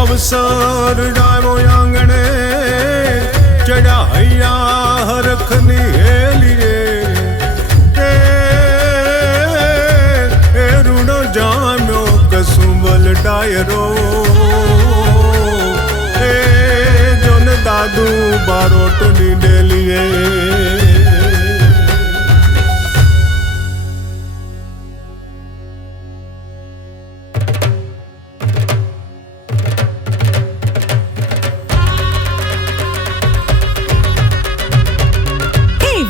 अवसर डायो आंगणे चढ़ाइया हरखनी हेलिए रुणो जाम्यो कसुंबल डायरो जोन दादू बारोट नी डेलिए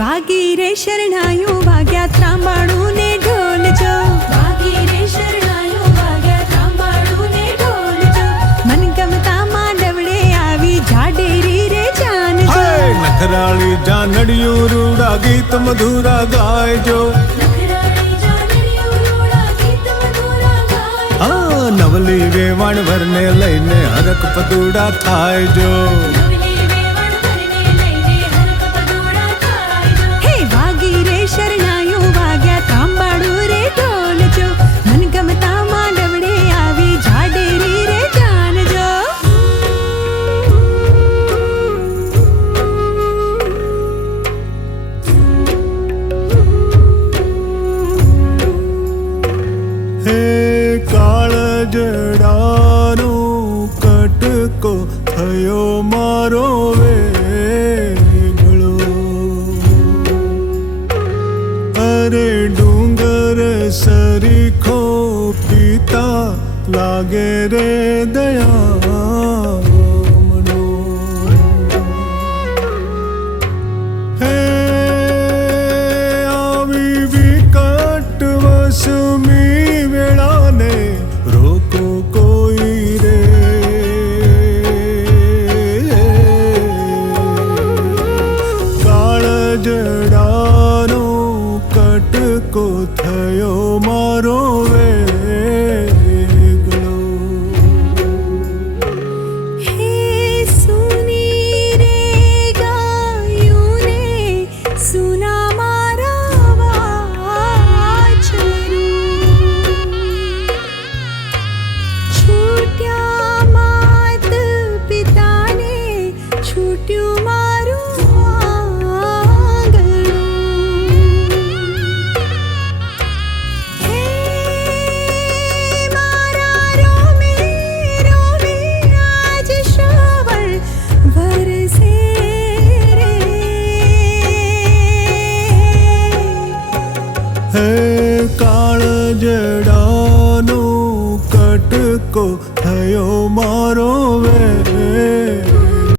वागी रे शरणायो वाग्या ત્રાંબાણું ને ઢોલ જો વાગી રે શરણાયો વાગ્યા ત્રાંબાણું ને ઢોલ જો મન ગમતા માંડવડે આવી જાડેરી રે જાન જો નખરાળી જાનડિયું રૂડા ગીત મધુરા ગાયજો નવલી વેવાણ વરને લઈને હરક પદુડા થાયજો શરણાયો વાગ્યા ત્રાંબાણું રે ઢોલ જો મન ગમતા માંડવડે આવી જાડેરી રે જાન જો હે કાળજડાનો કટકો થયો મારો डूंगर सरीखो पीता लागे रे दया मनो हे आवी विकट वसमी वेला ने रोको कोई रे काळजडानो को थयो मारो वेगळो हे सुनी रे गायूं रे सुना ઉજડાનો કટકો